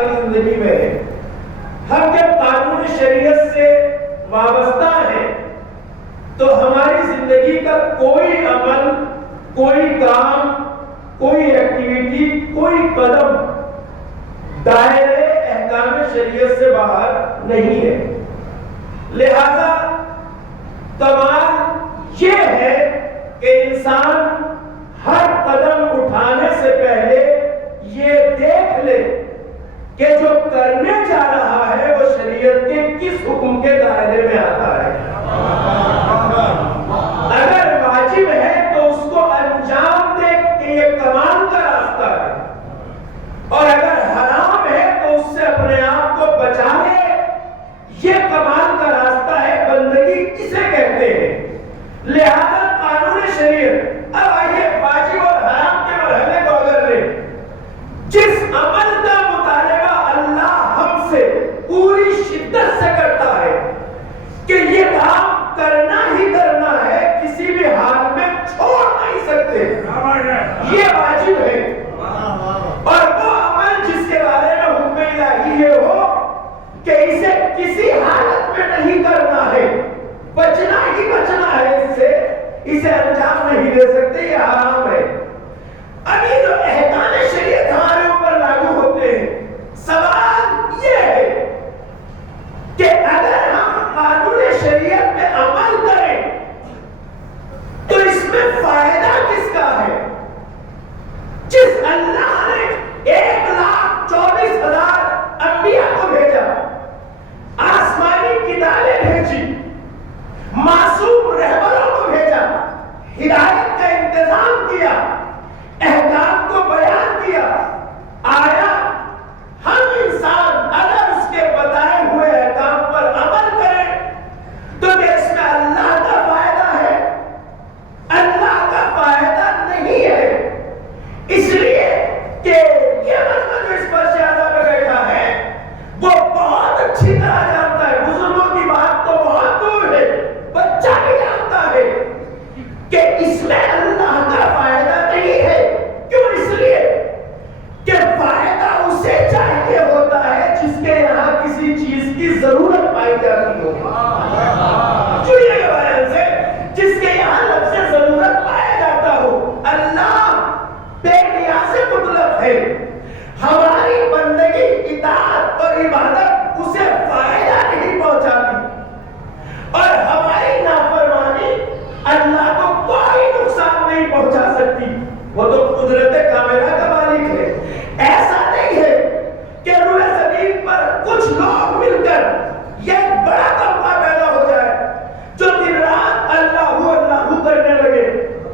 کی زندگی میں ہے. ہم جب قانون شریعت سے وابستہ ہیں تو ہماری زندگی کا کوئی عمل، کوئی کام، کوئی ایکٹیویٹی، کوئی قدم دائرے احکام شریعت سے باہر نہیں ہے. لہذا کمال یہ ہے کہ انسان ہر قدم اٹھانے سے پہلے یہ دیکھ لے کہ جو کرنے جا رہا ہے وہ شریعت کے کس حکم کے دائرے میں آتا ہے. اگر واجب ہے تو اس کو انجام دے کہ یہ کمال کا راستہ ہے، اور اگر حرام ہے تو اس سے اپنے آپ کو بچا لے. یہ کمال کا راستہ ہے. بندگی کسے کہتے ہیں؟ لہذا قانون شریعت. اب آئیے واجب اور حرام کے مرحلے کو اگر لیں، جس عمل کا مطالبہ اللہ ہم سے پوری شدت سے کرتا ہے کہ یہ کام کرنا ہی کرنا ہے، کسی بھی حال میں چھوڑ نہیں سکتے، یہ واجب ہے. اور وہ عمل جس کے بارے میں حکم الہی یہ ہو کہ اسے کسی حالت میں نہیں کرنا ہے، بچنا ہی بچنا ہے، اس سے اسے انجام نہیں دے سکتے، یہ حرام ہے. ابھی جو احکام شریعت ہمارے اوپر لاگو ہوتے ہیں، سوال یہ ہے کہ اگر ہم قانون شریعت میں عمل کریں تو اس میں فائدہ کس کا ہے؟ جس اللہ نے 1,24,000 انبیاء کو بھیجا، آسمانی کتابیں بھیجی، معصوم رہبروں کو بھیجا، ہدایت کا انتظام کیا، احکام کو بیان کیا، آیا ہم انسان اگر اس کے بتائے ہوئے احکام پر عمل کریں تو کیا اس میں اللہ کا فائدہ ہے؟ اللہ کا فائدہ نہیں ہے. اس لیے کہ یہ مسئلہ جو اس پر شہزہ پہ بیٹھا ہے وہ بہت اچھی طرح جانتا ہے، بزرگوں کی بات تو بہت دور ہے، بچہ بھی جانتا ہے کہ اس میں اللہ کا فائدہ نہیں ہے. کیوں؟ اس لیے کہ فائدہ اسے چاہیے ہوتا ہے جس کے یہاں کسی چیز کی ضرورت پائی جاتی ہو. سنیے گا بیان سے، جس کے یہاں لفظ ضرورت پایا جاتا ہو. اللہ بے نیاز مطلب ہے. ہماری بندگی، اطاعت اور عبادت اسے فائدہ نہیں پہنچاتی، اور ہماری نافرمانی اللہ کو کوئی نقصان نہیں پہنچا سکتی. وہ تو قدرت کاملہ کا مالک ہے. ایسا نہیں ہے کہ روئے زمین پر کچھ لوگ مل کر یہ بڑا طبقہ پیدا ہو جائے جو دن رات اللہ کرنے لگے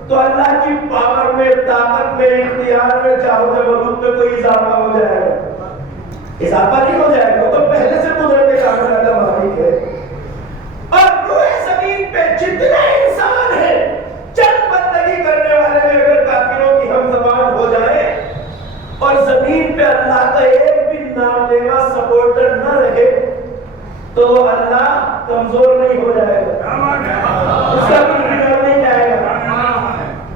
تو اللہ کی پاور میں، طاقت میں، اختیار میں، چاہو جبروت میں کوئی اضافہ ہو جائے گا؟ اضافہ نہیں ہو جائے گا. وہ تو پہلے سے قدرت کاملہ کا مالک ہے. اور روئے زمین پہ جتنے انسان ہیں، چند بندگی کرنے والے میں اگر کافروں کی ہم زبان ہو جائے اور زمین پہ اللہ کا ایک بھی نام لیوا سپورٹر نہ رہے تو اللہ کمزور نہیں ہو جائے گا، اس کا کوئی بگاڑ نہیں جائے گا.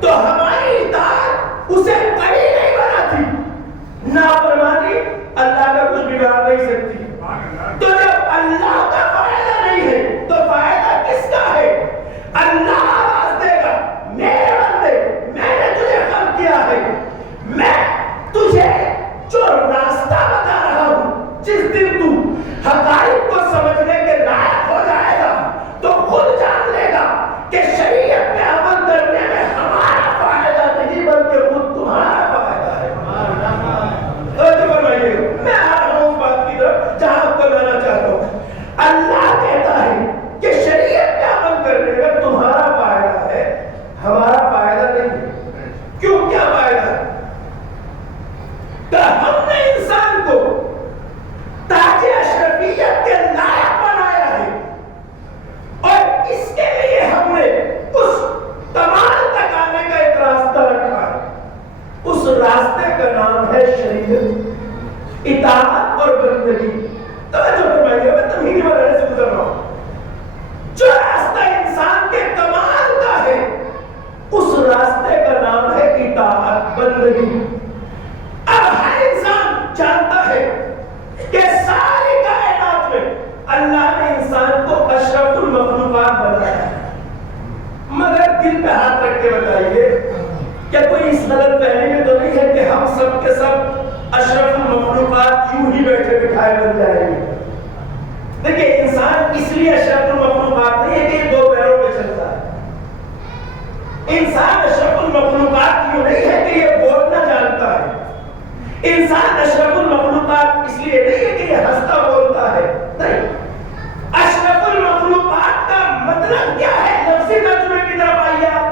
تو ہماری اطاعت اسے قوی نہیں بناتی، نافرمانی اللہ کا کچھ بگاڑ نہیں سکتی. تو جب اللہ کا فائدہ نہیں ہے تو فائدہ کس کا ہے؟ اللہ آواز دے گا، میرے بندے، میں نے تجھے خلق کیا ہے، میں تجھے جو راستہ بتا رہا ہوں، جس دن تو حقائق کو سمجھنے کے لائق ہو جائے گا تو خود جان لے گا کہ شریعت میں عمل کرنے میں ہمارا فائدہ نہیں بلکہ خود تمہارا فائدہ ہے. میں آ رہا ہوں اس بات کی طرف جہاں آپ کو لانا چاہتا ہوں. اللہ کہتا ہے کہ شریعت میں عمل کرنے میں تمہارا فائدہ ہے، ہمارا فائدہ نہیں. کیوں؟ کیا فائدہ ہے؟ کہ ہم نے انسان کو تاج اشرفیت کے لائق بنایا ہے، اور اس کے لیے ہم نے اس کمال تک آنے کا ایک راستہ رکھا ہے. اس راستے کا نام ہے شریعت، اطاعت اور بندگی. توجہ فرمائیے، میں تمہیدی مرحلے سے گزر رہا ہوں. جو راستہ انسان کے کمال کا ہے اس راستے کا نام ہے اطاعت، بندگی. اب ہر انسان جانتا ہے کر کے بتائیے کیا کوئی اس غلط فہمی میں تو نہیں ہے کہ ہم سب کے سب اشرف المخلوقات یوں ہی بیٹھے بٹھائے بن جائیں گے؟ دیکھیے انسان اس لیے اشرف المخلوقات نہیں ہے کہ یہ دو پیروں پہ چلتا ہے. انسان اشرف المخلوقات یوں نہیں ہے کہ یہ بولنا جانتا ہے. انسان اشرف المخلوقات اس لیے نہیں ہے کہ یہ ہنستا بولتا ہے. نہیں، اشرف المخلوقات کا مطلب کیا ہے؟ لفظی ترجمے کی طرف آئیے آپ.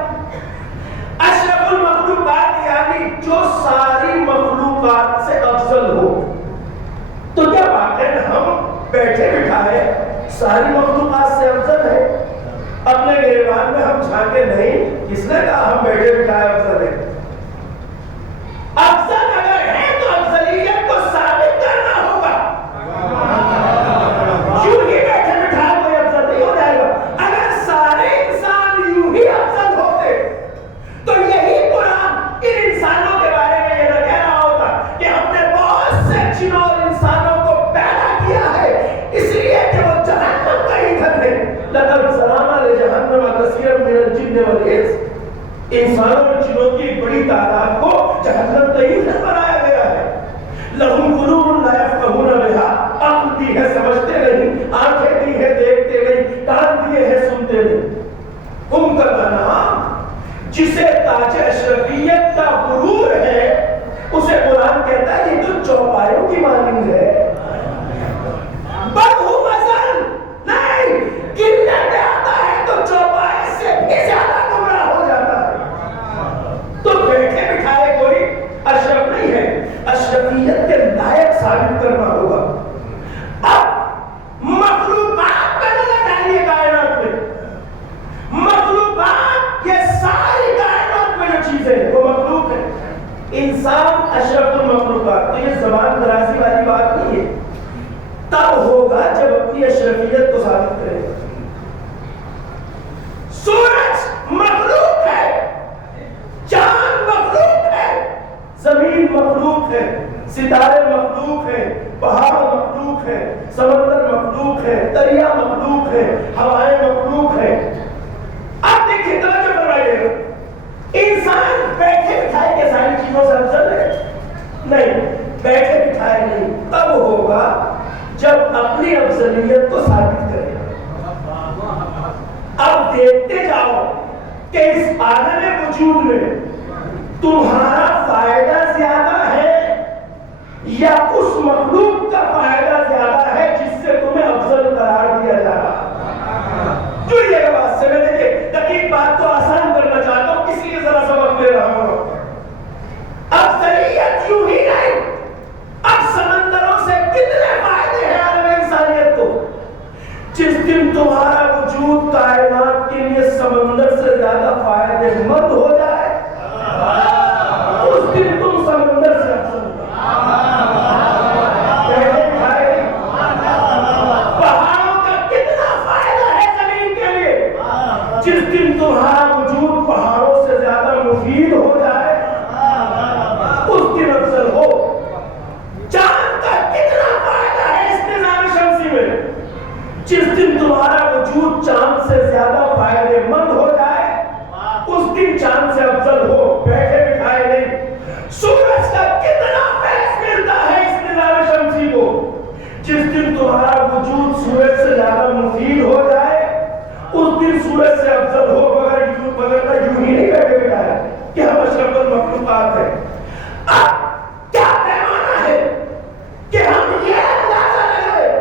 اشرف المخلوقات یعنی جو ساری مخلوقات سے افضل ہو. تو کیا واقعی ہم بیٹھے بٹھائے ساری مخلوقات سے افضل ہے؟ اپنے گریبان میں ہم جھانکے نہیں. کس نے کہا ہم بیٹھے بٹھائے افضل ہے؟ افضل اگر ہے تو افضلیت کو ثابت کرنا ہوگا. یوں ہی بیٹھے بٹھائے کوئی افضل نہیں ہو جائے گا. اگر سارے انسان یوں ہی افضل ہوتے تو یہی قرآن ان انسانوں کے بارے میں یہ نہ کہہ رہا ہوتا کہ ہم نے بہت سے چنور انسانوں کو پیدا کیا ہے اس لیے کہ وہ جہنم کا ایندھن ہے. لقد ذرأنا لجہنم کثیرا من الجن والانس. انسانوں اور جنوں کی ایک بڑی تعداد کو جہنم کا ایندھن بنایا گیا ہے. لہم قلوب لا یفقہون بہا. عقل دی ہے سمجھتے نہیں، آنکھیں دی ہے دیکھتے نہیں، کان دیے ہیں سنتے نہیں. ان کا نام جسے تاج اشرفیت کا غرور ہے اسے قرآن کہتا ہے یہ تو چوپایوں کی مانند ہے. بدہو مزل نہیں، گرنے پہ آتا ہے تو چوپائے سے بھی زیادہ گمراہ ہو جاتا ہے. تو بیٹھے بٹھائے کوئی اشرف نہیں ہے. اشرفیت کے لائق ثابت کرنا ہوگا. اب مخلوقات پہ نظر ڈالیے کائنات میں. مخلوقات یہ ساری کائنات میں جو چیزیں وہ مخلوق ہے. انسان اشرف المخلوقات. تو یہ زبان درازی والی بات نہیں ہے. تب ہوگا جب اپنی اشرفیت کو ثابت کرے. سورج مخلوق ہے، چاند مخلوق ہے، زمین مخلوق ہے، ستارے مخلوق ہیں، پہاڑ مخلوق ہے، سمندر مخلوق ہے، دریا مخلوق ہے، ہوائیں مخلوق ہیں. اب دیکھیے توجہ فرمائیے، انسان بیٹھے بٹھائے کے ساری چیزوں سے افضل ہے؟ نہیں، بیٹھے بٹھائے نہیں. تب ہوگا جب اپنی افضلیت کو ثابت کرے. اب دیکھتے جاؤ کہ اس عالم وجود میں تمہارا فائدہ زیادہ ہے یا اس مخلوق کا فائدہ زیادہ ہے جس سے تمہیں افضل قرار دیا جا رہا. جڑیے گا بات سے. میں دیکھیے دقیق بات کو آسان کرنا چاہتا ہوں اس لیے ذرا سبق دے رہا ہوں. افضلیت یوں ہی نہیں. اب سمندروں سے کتنے فائدے ہیں عالم انسانیت کو. جس دن تمہارا وجود کائنات کے لیے سمندر سے زیادہ فائدے مند ہو جائے اس دن تم سمندر سے افضل ہو. پہاڑوں کا کتنا فائدہ ہے زمین کے لیے. جس دن تمہارا وجود پہاڑوں سے زیادہ مفید ہو جائے اس دن افضل ہو. چاند کا کتنا فائدہ ہے اس نظام شمسی میں. جس دن تمہارا وجود چاند سے زیادہ فائدے مند ہو جائے اس دن چاند سے افضل ہو. بیٹھے بٹھائے نہیں. سورج کا کتنا فیض ملتا ہے اس نظام شمسی کو. جس دن تمہارا وجود سورج سے زیادہ مفید ہو جائے اس دن سورج سے افضل ہو. مگر یوں ہی نہیں بیٹھے بٹھائے کہ ہم اشرف المخلوقات ہیں. اب کیا پیمانہ ہے کہ ہم یہ اندازہ لگائیں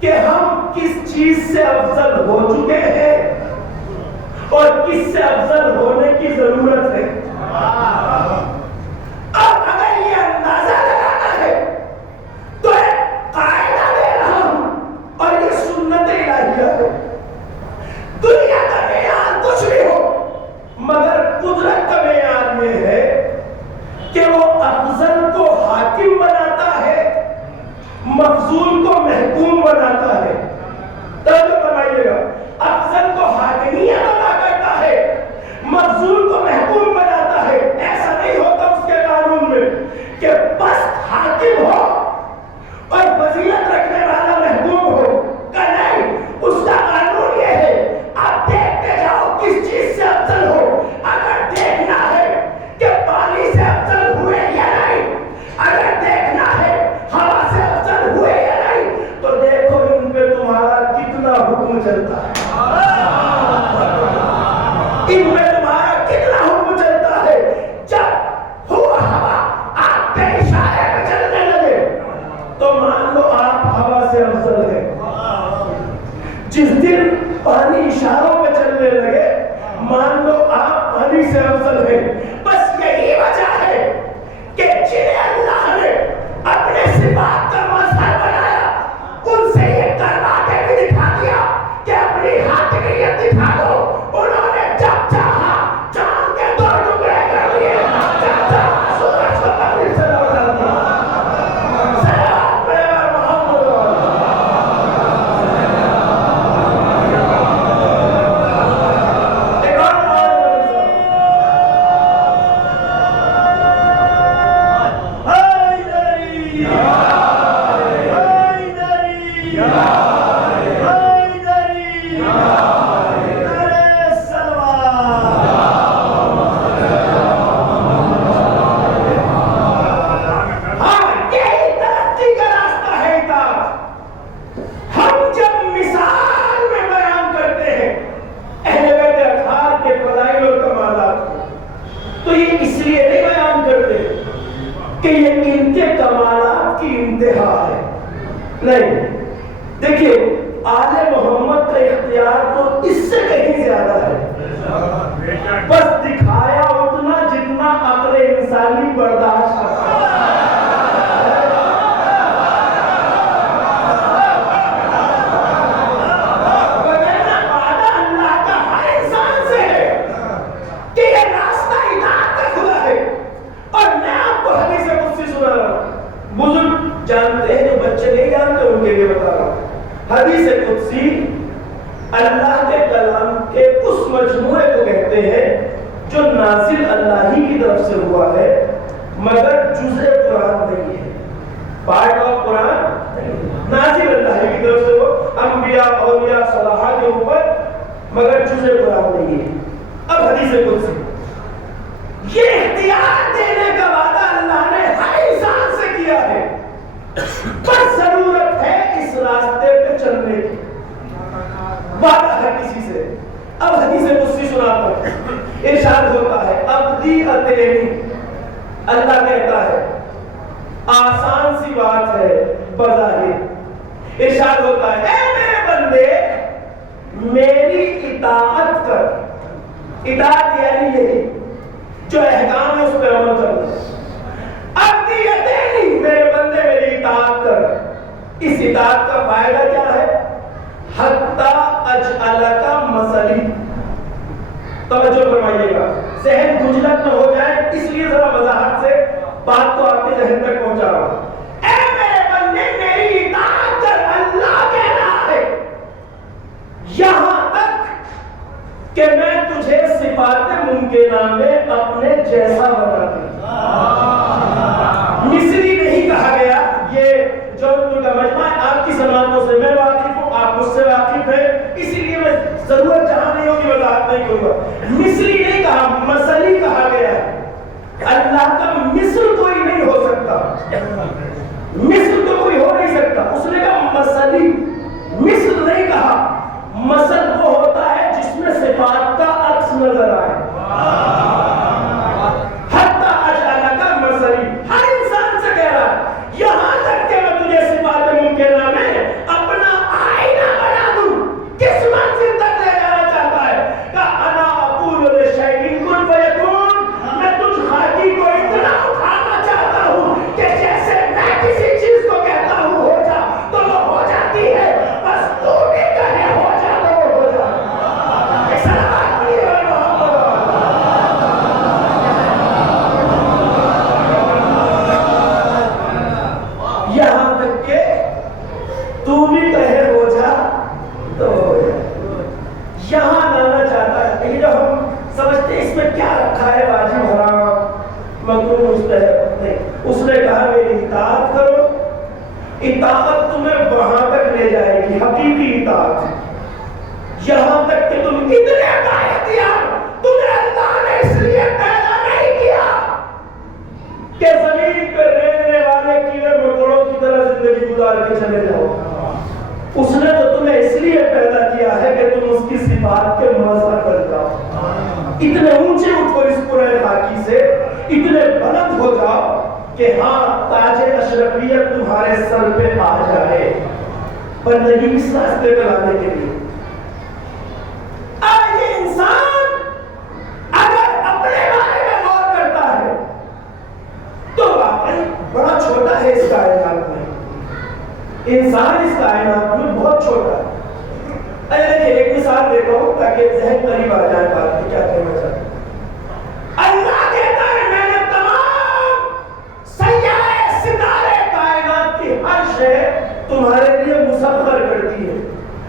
کہ ہم کس چیز سے افضل ہو چکے ہیں اور کس سے افضل ہونے کی ضرورت ہے. اب اگر یہ اندازہ لگانا ہے تو ایک قاعدہ دے رہا ہوں اور یہ سنت الہیہ ہے. دنیا کا معیار کچھ بھی ہو مگر قدرت کا معیار یہ ہے کہ وہ افضل کو حاکم بناتا ہے، مفضول کو محکوم بناتا ہے. توجہ فرمائیے گا. افضل کو حاکمیت عطا کرتا ہے، مفضول کو محکوم بناتا ہے. ایسا نہیں ہوتا اس کے قانون میں کہ بس حاکم ہو اور فضیلت رکھنے والا محکوم ہو. کہ نہیں، اس کا قانون یہ ہے آپ دیکھتے جاؤ کس چیز سے افضل ہو. اگر چلتا ہے؟ ان میں تمہارا کتنا حکم چلتا ہے؟ جب ہوا ہوا آپ کے اشارے میں چلنے لگے تو مان لو آپ ہوا سے افضل ہے. جس دن پانی اشاروں پہ چلنے لگے مان لو آپ پانی سے افضل ہیں. بس یہی وجہ ہے کہ جنہیں اللہ نے اپنے صفات کا مظہر بنایا ان سے یہ کروا کے بھی دکھا دیا کہ اپنی حاکمیت دکھا دو. انہوں نے جب چاہا چاند کے 2 ٹکڑے کر لیے، جب چاہا سورج کو تقریب سے لوٹا دیا. سلام پڑے بار محمد نہیں. دیکھیے آل محمد کا اختیار تو اس سے کہیں زیادہ ہے، بس دکھایا اتنا جتنا عقل انسانی برداشت کرتا ہے. وگرنہ وعدہ اللہ کا ہر انسان سے ہے کہ یہ راستہ اطاعت کا کھلا ہے. اور میں آپ کو حدیث قدسی سنا رہا ہوں. بزرگ جانتے ہیں، جو بچے نہیں جانتے ان کے لیے بتا رہا ہوں. حدیث قدسی اللہ کے کلام کے اس مجموعے کو کہتے ہیں جو نازل اللہ ہی کی طرف سے ہوا ہے مگر جزء قرآن نہیں ہے. پارٹ آف قرآن نازل اللہ ہی کی طرف سے ہو انبیاء اولیاء صلاحہ کے اوپر مگر جزء قرآن نہیں ہے. اب حدیث قدسی یہ اختیار دینے کا وعدہ اللہ نے ہر انسان سے کیا ہے، بس ضرورت ہے اس راستے پہ چلنے کی. وعدہ ہے کسی سے. اب حدیث قدسی سناتا ہوں. ارشاد ہوتا ہے عبدی اتینی، اللہ کہتا ہے آسان سی بات ہے بظاہر. ارشاد ہوتا ہے اے میرے بندے میری اطاعت کر. اطاعت یعنی یہی جو احکام ہے اس پہ عمل کرنا. عبدی اتینی، میرے بندے میری اطاعت کر. اس اطاعت کا فائدہ کیا ہے؟ حتی اجعلک مثلی. توجہ فرمائیے گا، ذہن گنجلت نہ ہو جائے اس لیے ذرا وضاحت سے بات کو آپ کے ذہن تک پہنچا رہا ہوں. اے میرے بندے میری اطاعت کر. اللہ کہہ رہا ہے یہاں تک کہ میں تجھے صفات ممکنہ میں اپنے جیسا بنا دوں. مثلی نہیں کہا گیا. یہ جو ان کا مجمع ہے آپ کی سماعتوں سے میں واقف ہوں، آپ مجھ سے واقف ہیں، اسی لیے میں ضرورت جہاں نہیں ہوگی وضاحت نہیں کروں گا. مثلی نہیں کہا، مثلی کہا گیا ہے. اللہ کا مثل کوئی نہیں ہو سکتا. مثل تو کوئی ہو نہیں سکتا. اس نے کہا مثلی، مثل نہیں کہا. مثل وہ ہوتا ہے جس میں صفات کا عکس نظر آئے. حتی اجعلک مثلی، ہر انسان سے کہہ رہا ہے یہاں تک کہ میں تجھے صفات ممکنہ میں اپنا آئینہ بنا دوں. کس منزل تک لے جانا چاہتا ہے؟ کہ انا اقول لشیء کن فیکون، میں تجھ خاکی کو اتنا اٹھانا چاہتا ہوں کہ جیسے میں کسی چیز کو کہتا ہوں ہو جا تو وہ ہو جاتی ہے، بس تو بھی کہے ہو جا تو وہ ہو جا. ایک سلام پڑھیے محمد. یہاں تک کہ تو بھی کہے ہو جا تو ہو جا. یہاں لانا چاہتا ہے. لیکن جب ہم سمجھتے اس میں کیا رکھا ہے واجب حرام مکروہ مستحب نہیں. اس نے کہا میری اطاعت کرو. اطاعت تمہیں وہاں تک لے جائے گی، حقیقی اطاعت. یہاں تک کہ تم اتنے بااختیار، تمہیں اللہ نے اس لیے پیدا نہیں کیا کہ زمین پہ رہنے والے کیڑے مکوڑوں کی طرح زندگی گزار کے چلے جاؤ. اس نے تو تمہیں اس لیے پیدا کیا ہے کہ تم اس کی صفات کے مظہر بن جاؤ، اتنے اونچے اٹھو اس قرآن پاکی سے، اتنے بلند ہو جاؤ کہ ہاں تاج اشرفیت تمہارے سر پہ آ جائے، بندگی اس راستے پہ لانے کے لیے۔ اب یہ انسان اگر اپنے بارے میں غور کرتا ہے تو واقعی بڑا چھوٹا ہے اس کائنات میں، انسان اس کائنات میں بہت چھوٹا ہے۔ ایک مثال دیتا ہوں تاکہ ذہن قریب آ جائے بات کی کیا کہنا چاہتا ہوں۔ اللہ کہتا ہے میں نے تمام سیارے ستارے کائنات کی ہر شے تمہارے لیے مسخر کر دی ہے،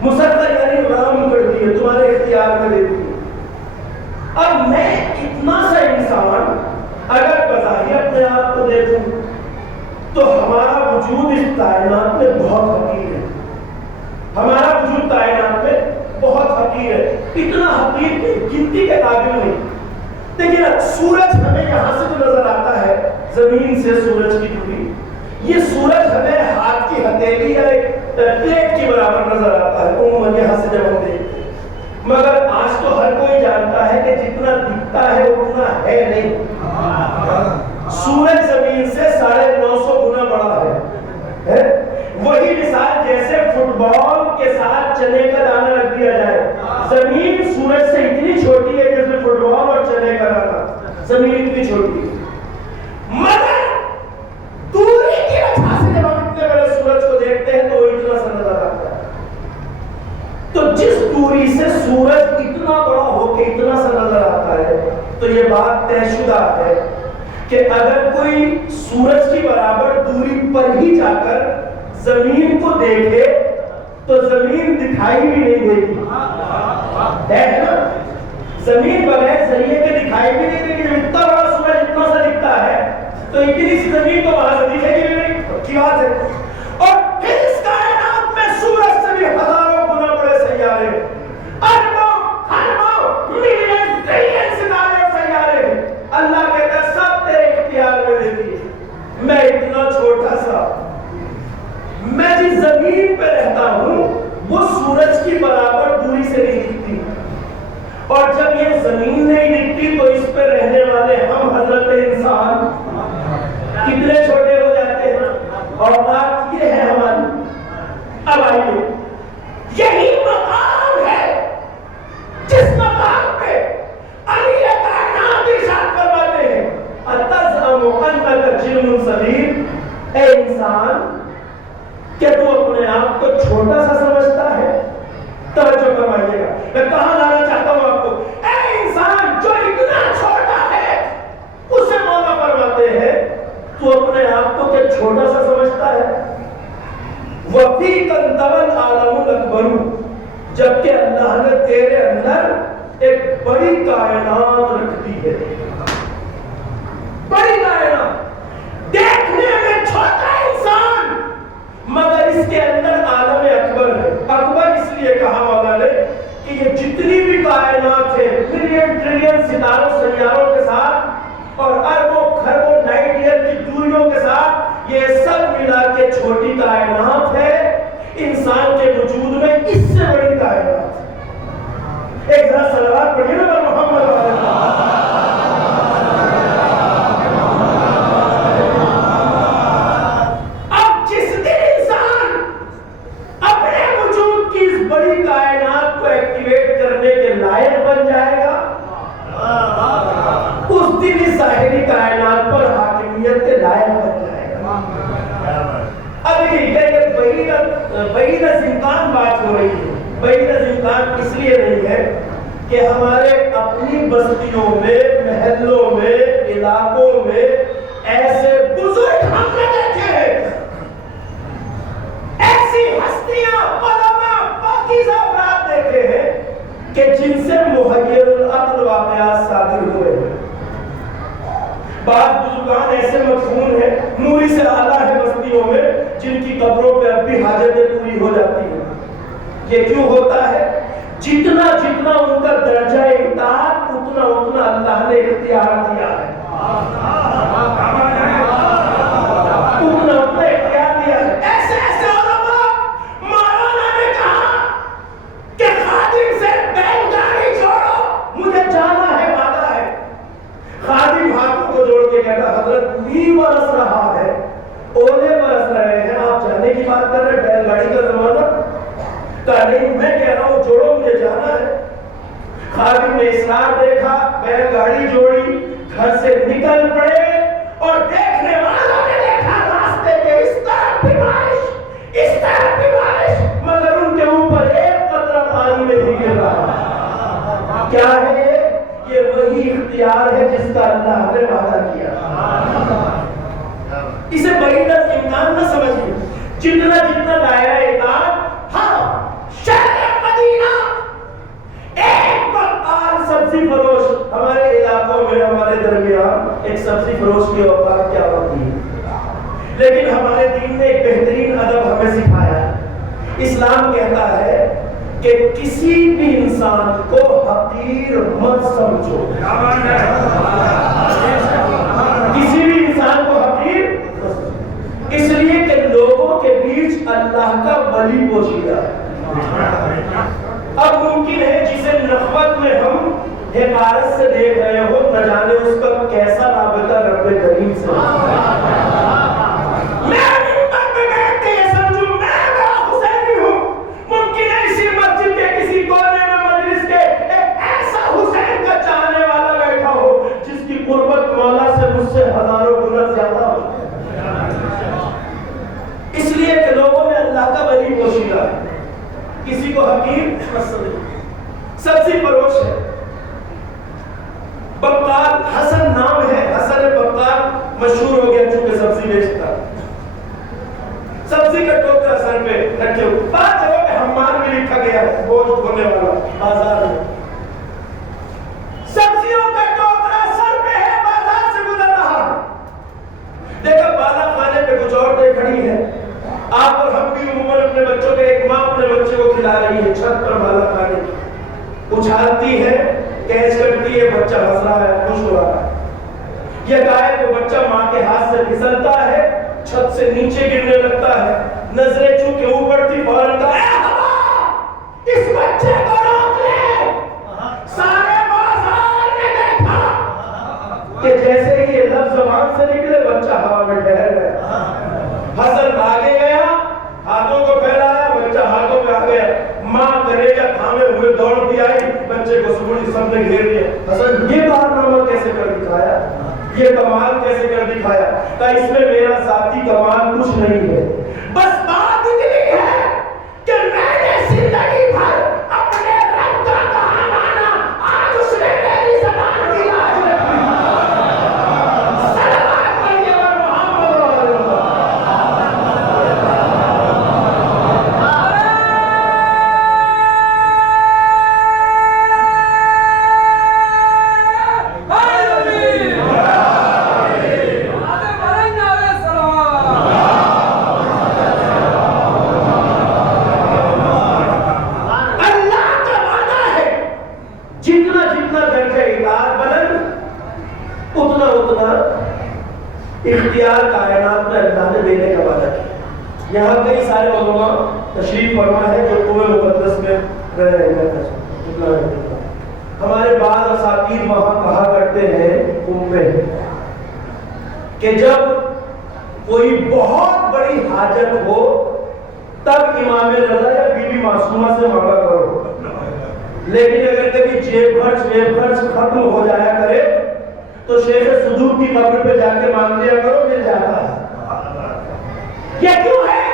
مسخر یعنی رام کر دی ہے، تمہارے اختیار میں دے دی ہے۔ اب میں اتنا سا انسان اگر بظاہر اپنے آپ کو دیکھوں تو ہمارا وجود اس کائنات میں بہت حقیر ہے، ہمارا وجود کائنات میں بہت حقیر ہے، اتنا حقیر کہ گنتی کے قابل نہیں۔ لیکن سورج ہمیں یہاں سے جو نظر آتا ہے، زمین سے سورج کی دوری، یہ سورج ہمیں ہاتھ کی ہتھیلی یا ایک پلیٹ کی برابر نظر آتا ہے عموماً یہاں سے جب ہم دیکھتے ہیں، مگر آج تو ہر کوئی جانتا ہے کہ جتنا دکھتا ہے اتنا ہے نہیں۔ سورج زمین سے 950 گنا بڑا ہے۔ وہی مثال جیسے فٹ بال کے ساتھ چنے کا دانا رکھ دیا جائے، زمین سورج سے اتنی چھوٹی ہے جیسے فٹ بال اور چنے کا دانا، زمین اتنی چھوٹی ہے، مگر دوری کی وجہ سے جب ہم اتنے بڑے سورج کو دیکھتے ہیں تو وہ اتنا سا نظر آتا ہے۔ تو جس دوری سے سورج اتنا بڑا ہو کے اتنا سا نظر آتا ہے تو یہ بات طے شدہ ہے کہ اگر کوئی سورج کی برابر دوری پر ہی جا کر زمین کو دیکھے تو زمین دکھائی بھی نہیں دے گی، ہے نا؟ زمین بغیر ذریعے کے دکھائی بھی نہیں دے گی۔ اتنا بڑا سورج اتنا سا دکھتا ہے تو اتنی سی زمین تو وہاں سے دکھے گی بھی نہیں، کی بات ہے۔ اور پھر اس کائنات میں سورج سے بھی ہزاروں گنا بڑے سیارے، اربوں خربوں ملین ٹریلین ستارے اور سیارے ہیں، اللہ کہتا ہے سب تیرے اختیار میں دے دیے، میں اتنا چھوٹا سا، میں جس زمین پہ رہتا ہوں وہ سورج کی برابر دوری سے نہیں دکھتی، اور جب یہ زمین نہیں دکھتی تو اس پہ رہنے والے ہم حضرت انسان کتنے چھوٹے ہو جاتے ہیں، اور بات یہ ہے ہماری۔ اب آئیے، یہی مقام ہے جس مقام پہ امیر کائنات ارشاد فرماتے ہیں اتزعم انک جرم صغیر، اے انسان کیا تو اپنے آپ کو چھوٹا سا سمجھتا ہے؟ توجہ فرمائیے گا، میں کہاں لانا چاہتا ہوں آپ کو۔ اے انسان جو اتنا چھوٹا ہے اسے مولا فرماتے ہیں تو اپنے آپ کو کیا چھوٹا سا سمجھتا ہے؟ وَفِيكَ انْتَوَى الْعَالَمُ الْأَكْبَرُ، جبکہ اللہ نے تیرے اندر ایک بڑی کائنات رکھ دی ہے، بڑی کائنات، دیکھنے میں چھوٹا انسان مگر اس کے اندر عالم اکبر ہے۔ اکبر اس لیے کہا مولا نے کہ یہ جتنی بھی کائنات ہے، ملین ٹریلین ستاروں سیاروں کے ساتھ اور اربوں خربوں لائٹ ایئر کی دوریوں کے ساتھ، یہ سب ملا کے چھوٹی کائنات ہے، انسان کے وجود میں اس سے بڑی کائنات ہے۔ ایک ذرا صلوات پڑھیے نا محمد علیہ وسلم۔ اب جس دن انسان اپنے وجود کی اس بڑی کائنات کو ایکٹیویٹ کرنے کے لائق بن جائے گا، اس دن اس ظاہری کائنات پر حاکمیت کے لائق بن جائے گا۔ ابھی بعید از امکان بات ہو رہی ہے، بعید از امکان اس لیے نہیں ہے کہ ہمارے اپنی بستیوں میں، محلوں میں، علاقوں میں ایسے بزرگ ہم نے دیکھے ہیں، ایسی ہستیاں علماء پاکیزہ افراد دیکھے ہیں کہ جن سے محیر العقل واقعات صادر ہوئے ہیں۔ بعض بزرگان ایسے مدفون ہیں، نوری سے اعلیٰ ہے بستیوں میں، جن کی قبروں پہ اب بھی حاجتیں پوری ہو جاتی ہیں۔ یہ کیوں ہوتا ہے؟ جتنا جتنا ان کا درجہ اطاعت اتنا اتنا اللہ نے اختیار دیا ہے، اتنا اتنا اختیار دیا ہے۔ ایسے ایسے علماء مولانا نے بات کر رہے بیل گاڑی کا زمانہ؟ کہا نہیں میں کہہ رہا ہوں جوڑو مجھے جانا ہے. خادم نے اسرار دیکھا, بیل گاڑی جوڑی, گھر سے نکل پڑے اور دیکھنے والوں نے دیکھا راستے کے اس طرف بھی بارش مگر ان کے اوپر ایک قطرہ پانی نہیں گر رہا. کیا ہے یہ وہی اختیار ہے جس کا اللہ نے وعدہ کیا. اسے بعید از امکان نہ سمجھیے. جتنا دائرہ اطاعت. ہاں شہر مدینہ ایک بقال سبزی فروش, ہمارے علاقوں میں ہمارے درمیان ایک سبزی فروش کی اوقات کیا ہوتی ہے, لیکن ہمارے دین نے ایک بہترین ادب ہمیں سکھایا ہے. اسلام کہتا ہے کہ کسی بھی انسان کو حقیر مت سمجھو. کسی بھی انسان کو حقیر, اس لیے کہ لوگوں کے بیچ اللہ کا ولی پوشیدہ ہے. اب ممکن ہے جسے نخوت میں ہم حقارت سے دیکھ رہے ہو, نہ جانے اس کا کیسا رابطہ رب کریم سے. ہزاروں گنا زیادہ ہو, اس لیے کہ لوگوں میں اللہ کا ولی پوشیدہ ہے. کسی کو حقیر سبزی فروش ہے. بقال حسن نام ہے, حسن بقال مشہور ہو گیا چونکہ سبزی بیچتا. سبزی کا ٹوکرا سر پہ رکھے ہوئے, 5 جگہ پہ حمال بھی لکھا گیا ہے, گوشت دھونے والا بازار میں. سبزیوں کا ٹوکرا سر پہ ہے, بازار سے گزر رہا. دیکھا بالا خانے پہ کچھ عورتیں کھڑی ہیں. آپ اور ہم بھی عموماً اپنے بچوں کے, ایک ماں اپنے بچے کو کھلا رہی ہے چھت پر بالا خانے, اچھالتی ہے, کیچ کرتی ہے, بچہ ہنس رہا ہے, خوش ہو رہا ہے. یہ گائے کو بچہ ماں کے ہاتھ سے پھسلتا ہے, چھت سے نیچے گرنے لگتا ہے. نظریں چونکہ اوپر تھی, فوراً کہا اے ہوا اس بچے کو روک لے. سارے بازار نے دیکھا کہ جیسے ہی یہ لفظ زبان سے نکلے بچہ ہوا میں ٹھہر گیا. حسن آگے گیا, ہاتھوں کو پھیلایا, بچہ ہاتھوں پہ آ گیا. ماں کلیجہ تھامے ہوئے دوڑتی آئی, بچے کو سمجھ سب نے گھیر لیا. حسن یہ کارنامہ کیسے کر دکھایا, یہ کمال کیسے کر دکھایا؟ کہ اس میں میرا ذاتی کمال کچھ نہیں ہے, بس بات اتنی ہے کہ میں نے زندگی بھر اپنے رب کا کہا مانا, آج اس نے میری زبان کی لاج رکھی. صلوات پڑھیے بر محمد و علیہ وسلم. اختیار کائنات میں اللہ نے دینے کا وعدہ کیا. یہاں کئی سارے علماء تشریف فرما ہے جو کوہ مقدس میں رہ رہے ہیں. ہمارے بعض اساتید وہاں کہا کرتے ہیں کہ جب کوئی بہت بڑی حاجت ہو تب امام رضا یا بی بی معصومہ سے مانگا کرو, لیکن اگر کبھی جیب خرچ ختم ہو جایا کرے تو شیخ صدوق کی قبر پہ جا کے مانگ لیا کرو, مل جاتا ہے. یہ کیوں ہے؟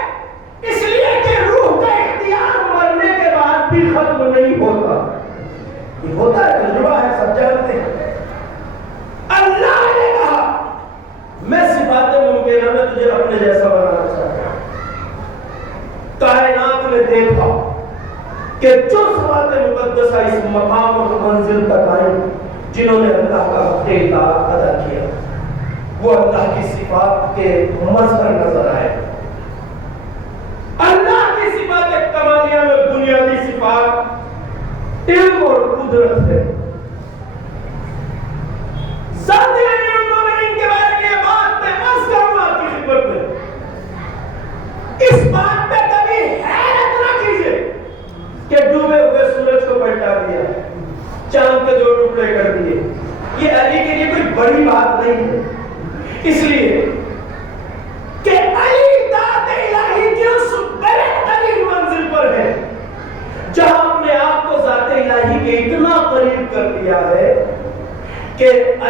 اس لیے کہ روح کا اختیار مرنے کے بعد بھی ختم نہیں ہوتا. یہ ہوتا ہے, تجربہ ہے, سب جانتے ہیں. اللہ نے کہا میں صفات ممکنہ میں تجھے اپنے جیسا بنانا چاہتا ہوں. کائنات نے دیکھا کہ جو صفات مقدسہ اس مقام اور منزل تک آئیں, جنہوں نے اللہ کا حق اطاعت ادا کیا, وہ اللہ کی صفات کے مظہر نظر آئے. اللہ کی صفات کمالیہ میں بنیادی صفات علم اور قدرت ہے. ذات امیر المومنین کے بارے میں یہ بات میں عرض کروں آپ کی خدمت میں, اس بات پہ کبھی حیرت نہ کیجئے کہ ڈوبے ہوئے سورج کو پلٹا دیا, چاند کے 2 ٹکڑے کر دیے. یہ علی کے لیے کوئی بڑی بات نہیں ہے, اس لیے کہ علی ذات الہی کی اس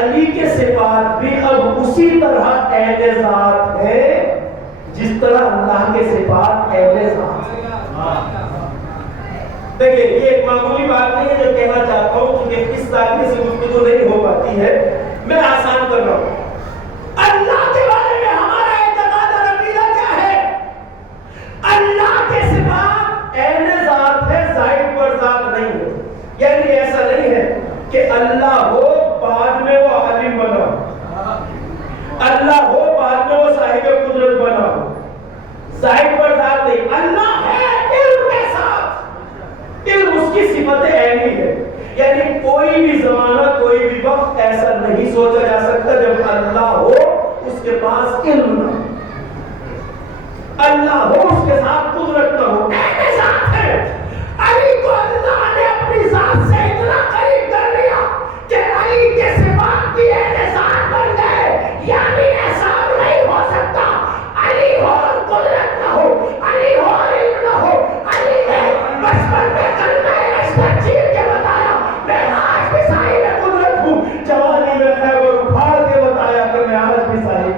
علی کے صفات بھی اب اسی طرح اہل ذات ہے جس طرح اللہ کے صفات اہل ذات ہے۔ دیکھیں یہ ایک معمولی بات نہیں ہے جو کہنا چاہتا ہوں، کیونکہ اس طرح سے گفتگو نہیں ہو پاتی ہے، میں آسان کر رہا ہوں۔ اللہ کے بارے میں ہمارا اعتقاد اور عقیدہ کیا ہے؟ اللہ کے صفات اہل ذات ہے، ظاہر پر ذات نہیں ہے۔ یعنی ایسا نہیں ہے کہ اللہ ہو بعد میں وہ عالم بنا ہو، اللہ ہو بعد میں وہ صاحب قدرت بنا ہو، ظاہر پر ذات نہیں۔ اللہ ہے علم کے ساتھ، علم اس کی صفت عینی ہے، یعنی کوئی بھی زمانہ کوئی بھی وقت ایسا نہیں سوچا جا سکتا جب اللہ ہو اس کے پاس علم نہ ہو، اللہ ہو اس کے ساتھ قدرت نہ ہو، عین ذات ہے۔ علی کو اللہ نے اپنی ذات سے اتنا قریب کر لیا کہ علی کے صفات بھی اہل ذات بن گئے، یعنی ایسا نہیں ہو سکتا علی ہو اور قدرت نہ ہو، علی ہو اور علم نہ ہو۔ علی ہے بچپن میں کلمہ اشہر چیر کے بتایا میں آج بھی صاحب قدرت ہوں، جوانی میں خیبر اکھاڑ کے بتایا کہ میں آج بھی صاحب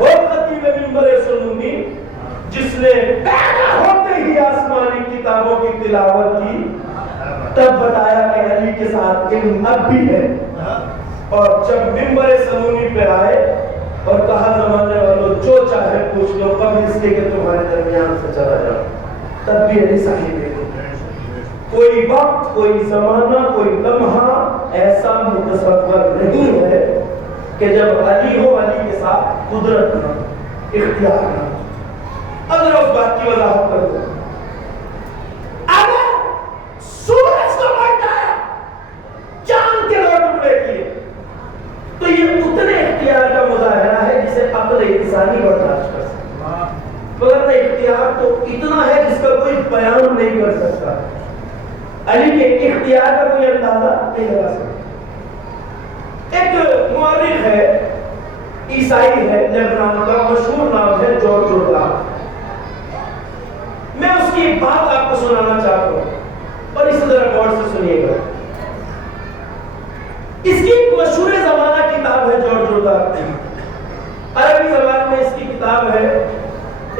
وہ خطیب منبر سنونی جس نے پیدا ہوتے ہی آسمانی کتابوں کی تلاوت کی، تب بتایا کہ علی کے ساتھ علم اب بھی ہے۔ اور جب منبر سنونی پہ آئے اور کہا زمانے والوں جو چاہے پوچھ لو قبل اس کے کہ تمہارے درمیان سے چلا جاؤ، تب بھی علی صاحب ہے۔ کوئی وقت کوئی زمانہ کوئی لمحہ ایسا متصور نہیں ہے کہ جب علی ہو علی کے ساتھ قدرت نہ اختیار نہ۔ اب ذرا اس بات کی وضاحت کر دوں، اگر سورج کو بٹایا چاند کے دو ٹکڑے کیے تو یہ اتنے اختیار کا مظاہرہ ہے جسے عقل انسانی برداشت کر سکتا، مگر اختیار تو اتنا ہے جس کا کوئی بیان نہیں کر سکتا۔ علی کے اختیار کا کوئی اندازہ نہیں لگا سکتا۔ ایک مورخ ہے، عیسائی ہے، لبنان کا، مشہور نام ہے جارج اورلاک۔ میں اس کی ایک بات آپ کو سنانا چاہتا ہوں اور اس طرح غور سے سنیے گا۔ اس کی ایک مشہور زمانہ کتاب ہے جارج اورلاک کی، عربی زبان میں اس کی کتاب ہے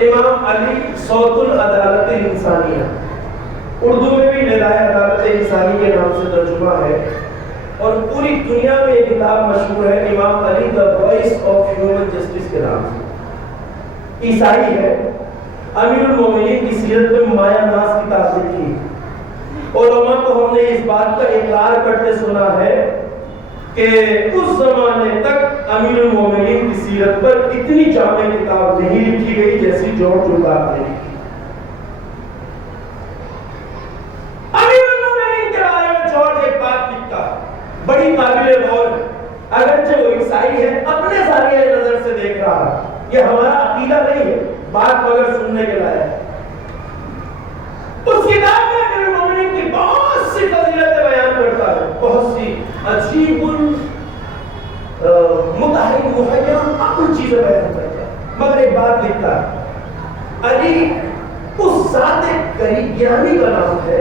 امام علی صوت العدالت الانسانیہ، اردو میں بھی ندائے عدالت انسانی کے نام سے ترجمہ ہے، اور پوری دنیا میں یہ کتاب مشہور ہے امام علی دی وائس آف ہیومن جسٹس کے نام سے۔ عیسائی ہے، امیر المومنین کی سیرت میں مایا ناز کتاب لکھی۔ علماء کو ہم نے اس بات کا اقرار کرتے سنا ہے کہ اس زمانے تک امیر المومنین کی سیرت پر اتنی جامع کتاب نہیں لکھی گئی جیسی جارج اورلاک نے لکھی۔ امیر المومنین کے بارے میں جارج ایک بات لکھتا ہے بڑی قابل غور ہے، اگرچہ وہ عیسائی ہے، اپنے ذریعہ نظر سے دیکھ رہا ہے، یہ ہمارا عقیدہ نہیں ہے، بات مگر سننے کے لائق ہے۔ اس کتاب میں امیر المومنین کی بہت سی فضیلتیں بیان کرتا ہے، بہت سی عجیب متحرک محیر عقل چیزیں بیان کرتا ہے، مگر ایک بات لکھتا ہے، علی اس ذات کریمی کا نام ہے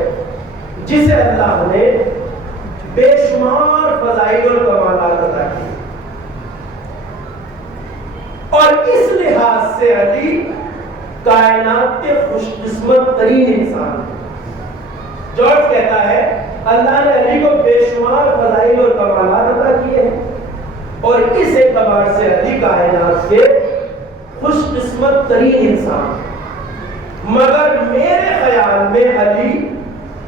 جسے اللہ نے بے شمار فضائل اور کمالات عطا کیے، اور اس لحاظ سے علی کائنات کے خوش قسمت ترین انسان ہے۔ جارج کہتا ہے اللہ نے علی کو بے شمار فضائل اور کمالات عطا کیے ہیں، اور اس اعتبار سے علی کائنات کے خوش قسمت ترین انسان، مگر میرے خیال میں علی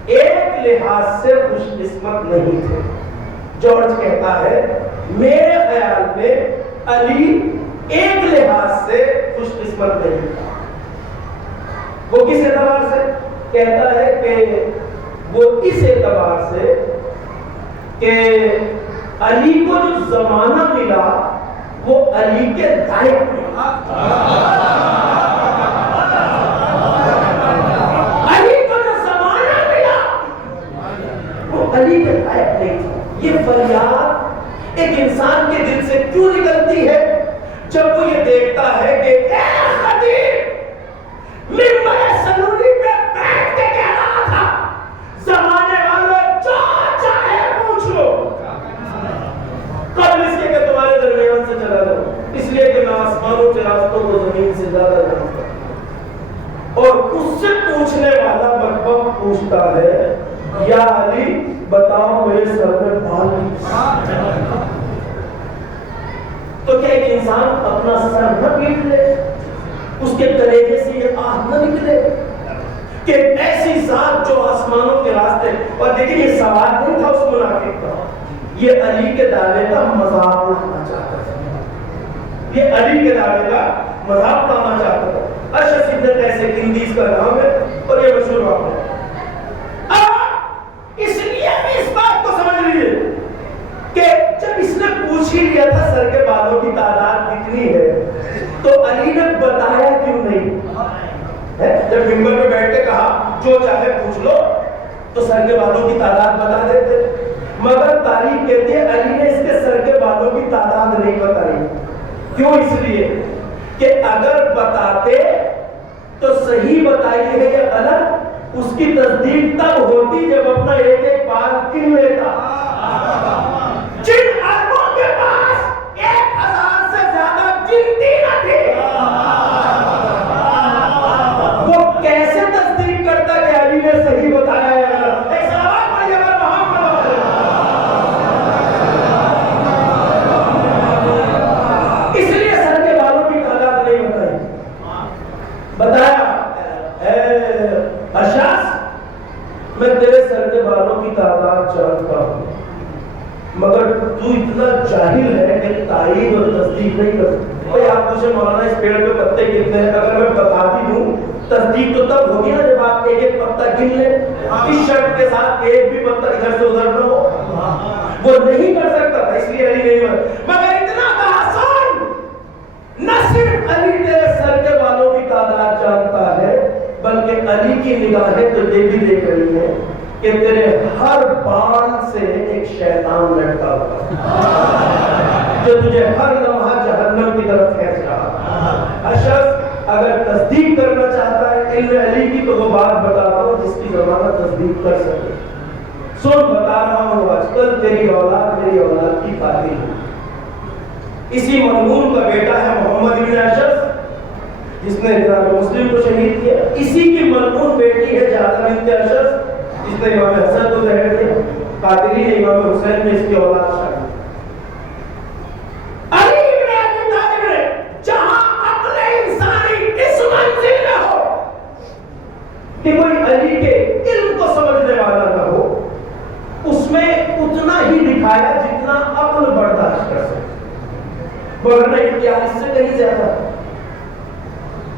ایک لحاظ سے خوش قسمت نہیں تھے۔ جارج کہتا ہے میرے خیال میں علی ایک لحاظ سے خوش قسمت نہیں تھا۔ وہ کس اعتبار سے؟ کہتا ہے کہ وہ اس اعتبار سے کہ علی کو جو زمانہ ملا وہ علی کے لائق ملا۔ علی کو جو زمانہ ملا وہ علی کے لائق نہیں تھا۔ یہ فریاد ایک انسان کے دل سے کیوں نکلتی ہے جب وہ یہ دیکھتا ہے کہ اے خطیب منبر سنونی پہ بیٹھ کے کہہ رہا تھا زمانے والوں جو چاہے پوچھ لو، اور اس سے پوچھنے والا بک پوچھتا ہے یا علی بتاؤ میرے سر میں بال نہیں. تو کیا ایک انسان اپنا سر نہ پیٹ لے؟ اس کے کلیجے سے یہ آہ نہ نکلے کہ ایسی ذات جو آسمانوں کے راستے. اور دیکھیں یہ سوال نہیں تھا اس منافق کا، یہ علی کے دعوے کا مذاق اڑانا چاہتا تھا. یہ علی کے دعوے کا مذاق اڑانا چاہتا تھا. اشعث ابن قیس کندیز کا نام ہے اور یہ مشہور واقعہ ہے. اس لیے ہمیں اس بات کو سمجھ لیجیے کہ جب اس نے پوچھ ہی لیا تھا سر کے بالوں کی تعداد کتنی ہے تو علی نے بتایا کیوں نہیں؟ جب منبر پہ بیٹھ کے کہا جو چاہے پوچھ لو تو سر کے بالوں کی تعداد بتا دیتے. مگر تاریخ کہتی ہے علی نے اس کے سر کے بالوں کی تعداد نہیں بتائی. کیوں؟ اس لیے کہ اگر بتاتے تو صحیح بتائی ہے یا غلط اس کی تصدیق تب ہوتی جب اپنا ایک ایک بال گن لیتا. جن اربوں کے پاس 1000 سے زیادہ گنتی نہ تھی وہ کیسے تصدیق کرتا کہ علی نے صحیح بتایا ہے؟ ایک سوال پڑھیے اگر محمد اس لیے سر کے بالوں کی تعداد نہیں بتائی. بتایا اشعث میں تیرے سر کے بالوں کی تعداد جانتا ہوں مگر تو اتنا جاہل ہے کہ تائید اور تصدیق نہیں کر سکتا. بھائی آپ پوچھے مولانا اس پیڑ پہ پتے کتنے ہیں؟ اگر میں بتا بھی دوں تصدیق تو تب ہوگی نا جب آپ ایک ایک پتا گن لیں. اس شرط کے ساتھ ایک بھی پتا ادھر سے ادھر نہ ہو. وہ نہیں کر سکتا تھا اس لیے علی نہیں بنا. مگر اتنا آسان نہ صرف علی تیرے سر کے بالوں کی تعداد جانتا ہے بلکہ علی کی نگاہیں تو یہ بھی دیکھ رہی ہیں کہ تیرے ہر بال سے ایک شیطان لٹکا ہوا جو تجھے ہر لمحہ جہنم کی طرف کھینچ رہا. اشعث اگر تصدیق کرنا چاہتا ہے علم علی کی تو وہ بات بتاتا ہوں جس کی زمانہ تصدیق کر سکے. سن بتا رہا ہوں آج کل تیری اولاد میری اولاد کی قاتل ہے. اسی ملعون کا بیٹا ہے محمد بن اشعث جس نے جناب مسلم کو شہید کیا. اسی کی ملعون بیٹی ہے جعفر بنت اشعث جس نے امام حسن کو زہر دیا. قاتلی نے امام حسین میں اس کی اولاد شامل. علی بن ابی طالب نے جہاں عقل انسانی اس منزل میں ہو کہ کوئی علی کے علم کو سمجھنے والا نہ ہو اس میں اتنا ہی دکھایا جتنا عقل برداشت کر سکے. ورنہ اختیار اس سے کہیں زیادہ.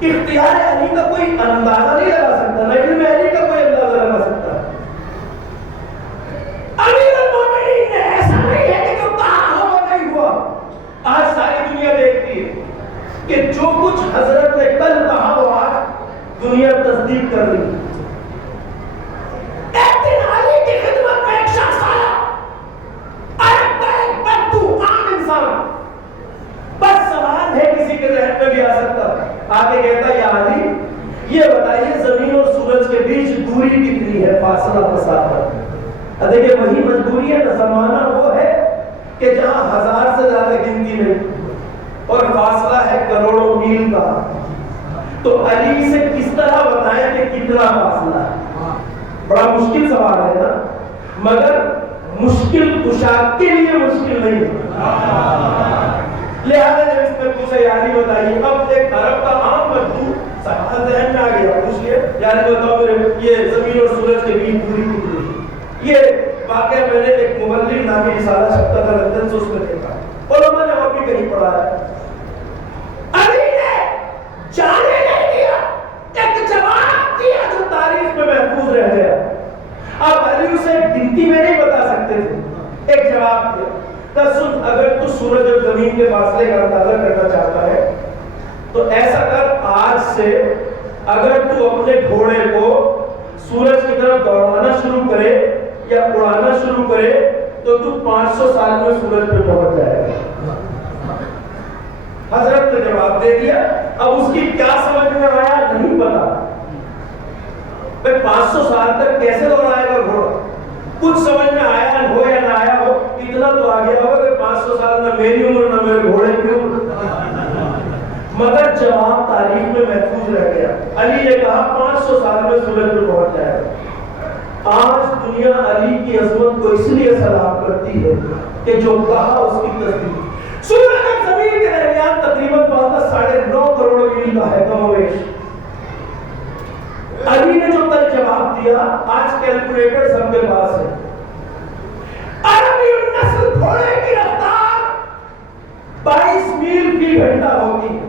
اختیار علی کا کوئی اندازہ نہیں لگا سکتا نہ علم علی کا کوئی اندازہ لگا سکتا. امیر المومنین نے ایسا نہیں ہے کہ جو کہا ہوا نہیں ہوا. آج ساری دنیا دیکھتی ہے کہ جو کچھ حضرت نے کل کہا وہ آج دنیا تصدیق کر رہی ہے. ایک دن علی کی خدمت میں ایک شخص آیا ایک بدو عام انسان. بس سوال ہے کسی کے ذہن میں بھی آ سکتا آگے کہتا یا علی یہ بتائیے زمین اور سورج کے بیچ دوری کتنی ہے؟ فاصلہ مسافت. دیکھیں وہی مجبوری ہے نا. زمانہ وہ ہے کہ جہاں 1000 سے زیادہ گنتی نہیں اور فاصلہ ہے کروڑوں میل کا. تو علی سے کس طرح بتائیں کہ کتنا فاصلہ ہے؟ بڑا مشکل سوال ہے نا مگر مشکل کشا کے لیے مشکل نہیں. لہذا جب اس میں پوچھا یعنی بتائیے. اب ایک عرب کا عام بدو سوال ذہن میں آ گیا پوچھئے یعنی بتاؤ میرے یہ زمین اور سورج کے بیچ دوری کتنی. یہ واقعہ میں نے ایک مبلغ نامی رسالہ چھپتا تھا لندن سے اس میں دیکھا. علماء نے اور بھی کہیں پڑھا ہے. علی نے جانے نہیں دیا ایک جواب دیا جو تاریخ میں محفوظ رہ گیا. اب علی اسے گنتی میں نہیں بتا سکتے تھے. ایک جواب دیا سن اگر تو سورج اور زمین کے فاصلے کا اندازہ کرنا چاہتا ہے تو ایسا کر آج سے اگر تو اپنے گھوڑے کو سورج کی طرف دوڑانا شروع کرے یا اڑانا شروع کرے تو 500 سال میں سورج پہ پہنچ جائے گا. حضرت نے جواب دے دیا. اب اس کی کیا سمجھ میں آیا نہیں پتا. 500 سال تک کیسے دوڑائے گا گھوڑا؟ کچھ سمجھ میں آیا ہو یا نہ آیا ہو اتنا تو آ گیا ہوگا کہ 500 سال نہ میری عمر نہ میرے گھوڑے کی عمر. مگر جواب تاریخ میں محفوظ 500 سال میں سورج پہ پہنچ جائے گا۔ آج دنیا علی کی عظمت کو اس لیے سلام کرتی ہے کہ جو کہا اس کی تصدیق۔ سورج اور زمین کے درمیان تقریباً 9.5 کروڑ میل کا ہے کم و بیش۔ علی نے جو کل جواب دیا، آج کیلکولیٹر سب کے پاس ہے۔ عربی النسل گھوڑے کی رفتار 22 میل فی گھنٹہ ہوگی،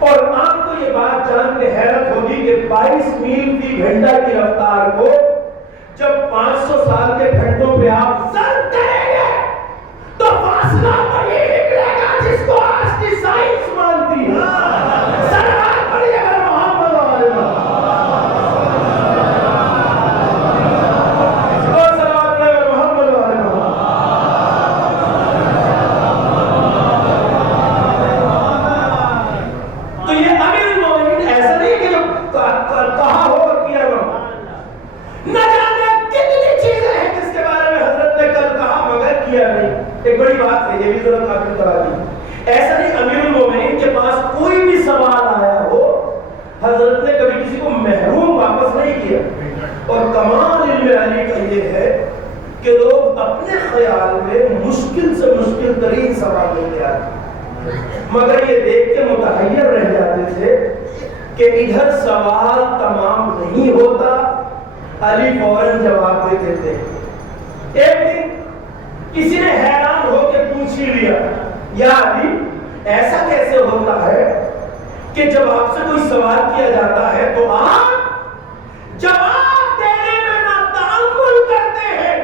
اور آپ کو یہ بات جان کے حیرت ہوگی کہ 22 میل فی گھنٹہ کی رفتار کو جب 500 سال کے گھنٹوں پہ آپ ضرب کریں گے تو فاصلہ وہی نکلے گا جس کو آج کی سائنس مانتی ہے۔ صلوات پڑھیے گا محمد علیہ وسلم۔ ایک بڑی بات ہے، یہ بھی ذرا قابل توجہ۔ ایسا نہیں امیر المومنین کے پاس کوئی بھی سوال آیا ہو، حضرت نے کبھی کسی کو محروم واپس نہیں کیا۔ اور کمال علم علی کا یہ ہے کہ لوگ اپنے خیال میں مشکل سے مشکل ترین سوال لے کے آتے، مگر یہ دیکھ کے متحیر رہ جاتے تھے کہ ادھر سوال تمام نہیں ہوتا، علی فوراً جواب دے دیتے۔ ایک دن کسی نے حیران ہو کے پوچھ ہی لیا، یا علی ایسا کیسے ہوتا ہے کہ جب آپ سے کوئی سوال کیا جاتا ہے تو آپ جواب دینے میں نہ تأمل کرتے ہیں،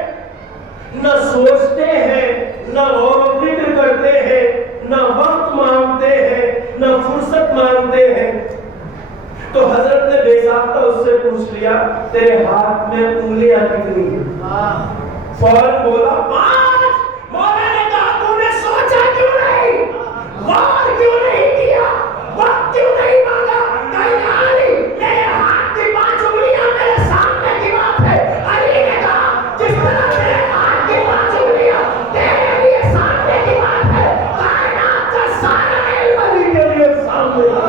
نہ سوچتے ہیں، نہ غور و فکر کرتے ہیں، نہ وقت مانگتے ہیں، نہ فرصت مانگتے ہیں؟ تو حضرت نے بے ضابطہ اس سے پوچھ لیا، تیرے ہاتھ میں انگلیاں کتنی ہیں؟ فوراً بولا 5۔ مولا نے کہا تو نے سوچا کیوں نہیں، غور کیوں نہیں کیا، وقت کیوں نہیں مانگا؟ کہا علی میرے ہاتھ کی 5 انگلیاں میرے سامنے کی بات ہے۔ علی نے کہا جس طرح میرے ہاتھ کی 5 انگلیاں تیرے لیے سامنے کی بات ہے، کائنات کا سارا علم علی کے لیے سامنے ہے۔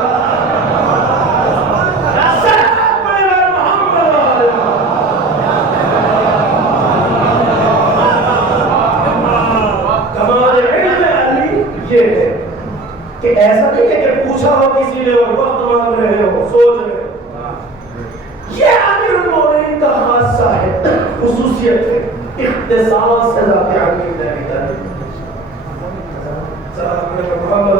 کہ ایسا نہیں ہے کہ پوچھا ہو کسی نے اور وقت مانگ رہے ہو، سوچ رہے ہو۔ یہ امیر المومنین کا خاصہ ہے، خصوصیت ہے، اختصاص ہے ذات علی بن ابی طالب۔ محمد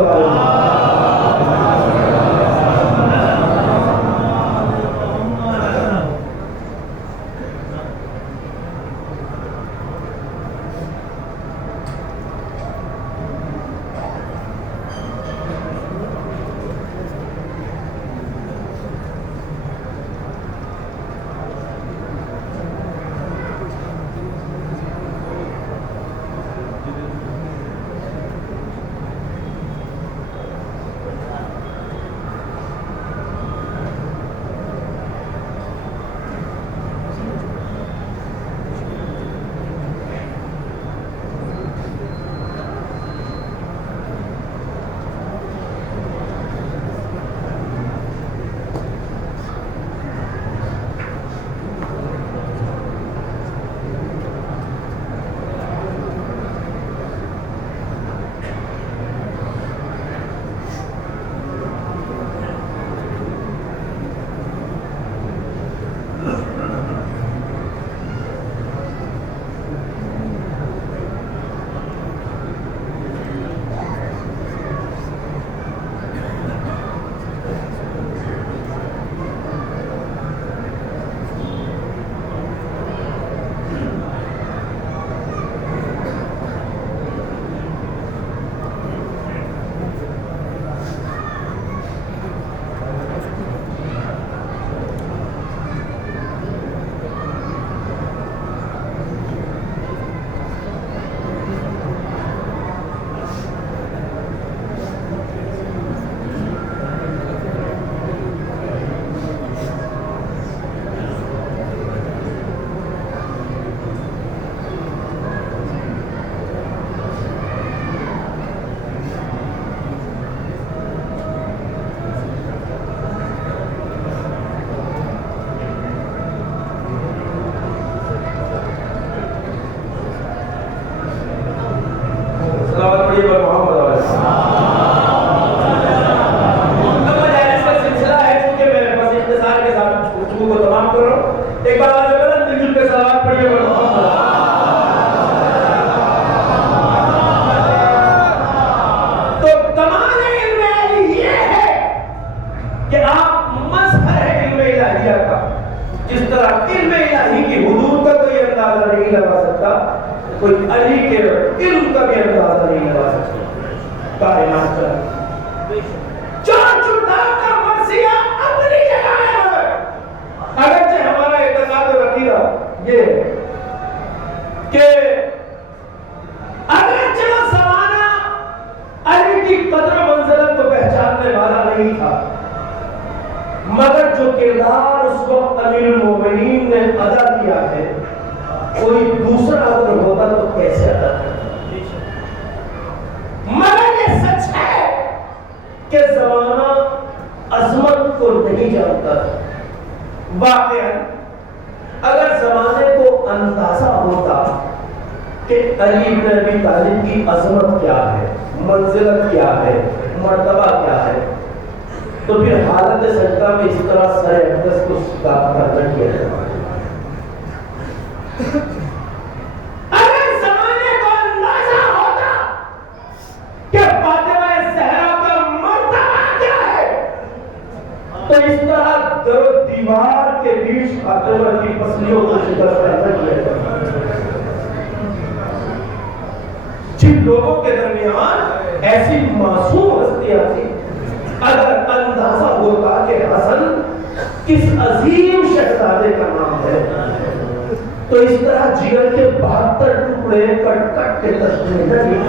ایک بار آج اگر مل جل کے صلوات پڑھیے بڑھو. تو کمال علم الہی یہ ہے کہ آپ مظہر ہے علم الہیہ کا. جس طرح علم الہی کی حدود کا کوئی اندازہ نہیں لگا سکتا، کوئی علی کے علم کا بھی اندازہ نہیں لگا سکتا. کائنات کا چوٹا کا مرثیہ اپنی جگہ ہے. اگرچہ ہمارا اعتقاد و عقیدہ یہ ہے کہ اگرچہ وہ زمانہ علی کی قدر و منزلت کو پہچاننے والا نہیں تھا، مگر جو کردار اس وقت امیر المومنین نے ادا کیا ہے کوئی دوسرا اگر ہوتا تو کیسے ادا کرتا. مگر یہ سچ ہے کہ زمانہ عظمت کو نہیں جانتا تھا. واقعاً اگر زمانے کو اندازہ ہوتا کہ علی بن ابی طالب کی عظمت کیا ہے، منزلت کیا ہے، مرتبہ کیا ہے، تو پھر حالت سجدہ میں اس طرح سر اقدس کو کرنا کیا جائے. اگر زمانے کو اندازہ ہوتا کہ فاطمہ زہرا کا مرتبہ کیا ہے، تو اس طرح در و دیوار کے بیچ فاطمہ کی پسلیوں کو شکست کرنا کیا جائے. جن لوگوں کے درمیان ایسی معصوم ہستیاں تھیں، اگر اندازہ ہوتا کہ حسن کس عظیم شہزادے کا نام ہے، تو اس طرح جگر کے 72 ٹکڑے کٹ کٹ کے تشکیل نہیں.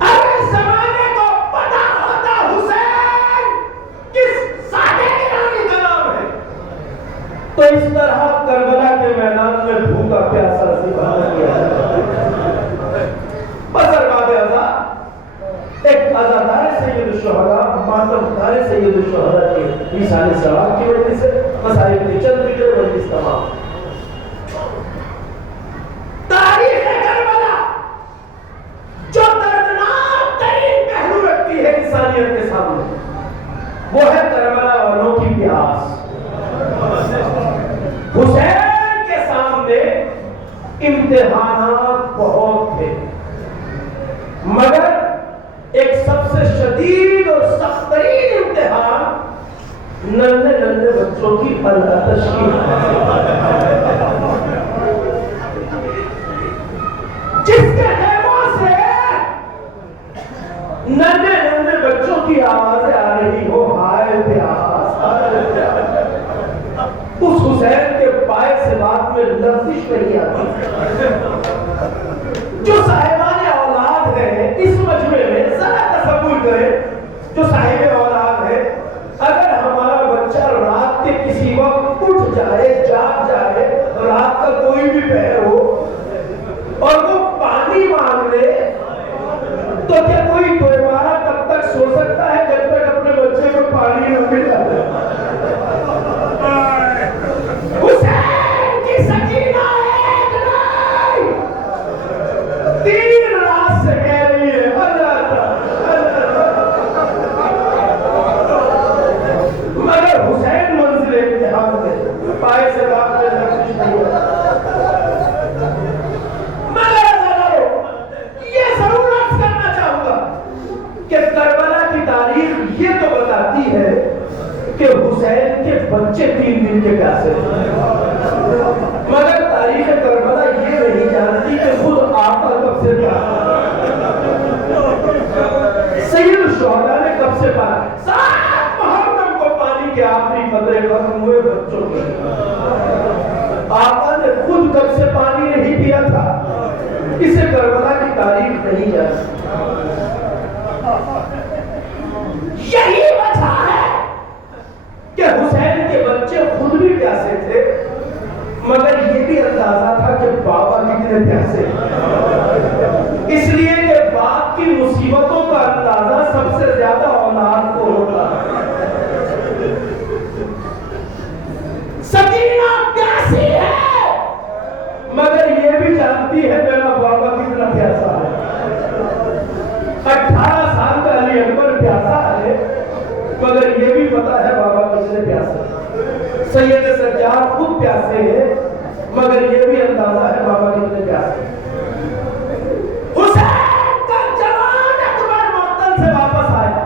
اگر زمانے کو پتا ہوتا حسین کس سادے گرامی کا نام ہے، تو اس طرح کربلا کے میدان میں بھوکا پیاسا سپاہی کیا جاتا. بسر باب ازا ایک عزادار سید الشہداء، ماتمدار سید الشہداء کے مثال ثواب کی وجہ سے مصائب کی چند فکر مجلس تمام. تاریخ کربلا جو دردناک ترین پہلو رکھتی ہے انسانیت کے سامنے، وہ ہے کربلا والوں کی پیاس. حسین کے سامنے امتحانات بہت تھے، مگر ایک سب سے شدید اور سخت ترین امتحان ننھے ننھے بچوں کی پرورش کی. جس کے خیموں سے ننھے ننھے بچوں کی آوازیں آ رہی ہو، ہائے پیاس، اس حسین کے پائے سے بات میں لفظش نہیں آتی. جو صاحبان اولاد ہے اس مجمع میں ذرا تصور کریں، جو صاحب اولاد ہے، اگر ہمارا بچہ رات کے کسی وقت اٹھ جائے، جاگ جائے، رات کا کوئی بھی پہر ہو اور وہ پانی مانگ لے، تو کیا کوئی دوبارہ تب تک سو سکتا ہے جب تک اپنے بچے کو پانی نہ مل جائے؟ حسین کی سکینہ ایک نہیں، 3 رات سے کہہ رہی ہے مگر حسین منزل امتحان میں پائے سے بات میں لفظش نہیں ہوتا. مگر یہ ضرور عرض کرنا چاہوں گا کہ کربلا کی تاریخ یہ تو بتاتی ہے کہ حسین کے بچے 3 دن کے پیاسے تھے، مگر تاریخ کربلا یہ نہیں جانتی کہ خود آقا کب سے پیاسا، سید الشہداء نے کب سے پانی، 7 محرم کو پانی کے آخری قطرے ختم ہوئے بچوں کے. آقا نے خود کب سے پانی نہیں پیا تھا، اسے کربلا کی تاریخ نہیں جانتی. یہی وجہ ہے کہ حسین کے بچے خود بھی پیاسے تھے، مگر یہ بھی اندازہ تھا کہ بابا کتنے پیاسے. اس لیے کہ باپ کی مصیبتوں کا اندازہ سب سے زیادہ اولاد کو ہوتا ہے. سکینہ پیاسی ہے، مگر یہ بھی جانتی ہے میرا بابا کتنا پیاسا ہے. 18 سال کا علی اکبر پیاسا ہے، مگر یہ بھی پتا ہے بابا کتنے پیاسا ہے. سید سجاد خود پیاسے ہیں مگر یہ بھی اندازہ ہے بابا کتنے پیاسے ہیں۔ حسین کا جوان اکبر مقتل سے واپس آیا۔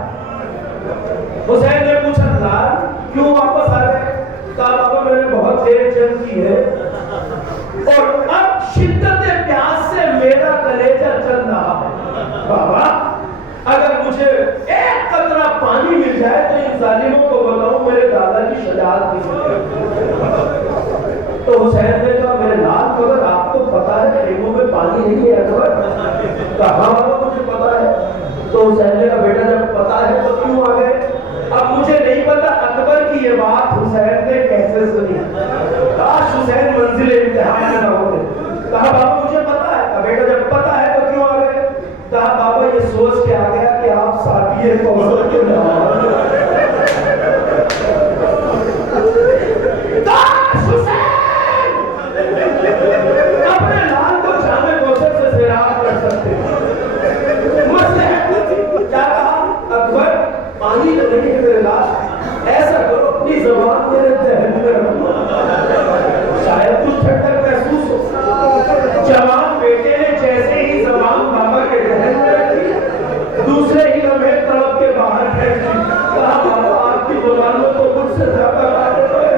حسین نے پوچھا لال کیوں واپس آ گئے؟ کہا بابا میں نے بہت دیر جنگ کی ہے اور اب شدت پیاس سے میرا کلیجہ چل رہا ہے۔ بابا اگر مجھے ایک قطرہ پانی مل جائے تو ان ظالموں کو بتاؤں میرے دادا کی شجاعت کی۔ تو حسین نے کہا میرے لال مگر آپ کو پتا ہے خیموں میں پانی نہیں ہے اکبر؟ کہا ہاں مجھے پتا ہے۔ تو حسین نے کہا بیٹا جب پتا ہے تو کیوں آ گئے؟ اب مجھے نہیں پتا اکبر کی یہ بات حسین نے کیسے سنی، کاش حسین منزل امتحان میں نہ ہوتے۔ کہا بابا مجھے پتا ہے۔ کہا بیٹا جب پتا ہے تو کیوں آ گئے؟ کہا بابا یہ سوچ کے آ گیا کہ آپ ساتھی کوثر کے نام کاش حسین اپنے لال کو جامع کوثر سے سیراب کر سکتے۔ مصلحت تھی۔ کیا کہا؟ اکبر پانی تو نہیں ہے میرے لاش، ایسا کرو اپنی زبان میرے ذہن میں رکھو، شاید کچھ ٹھنڈک محسوس ہو۔ جوان بیٹے نے جیسے ہی زبان بابا کے ذہن میں رکھی دوسرے ہی لمحے تڑپ کے باہر پھینک دی۔ کہا بابا آپ کی زبانوں تو مجھ سے زیادہ باتیں ہوئے۔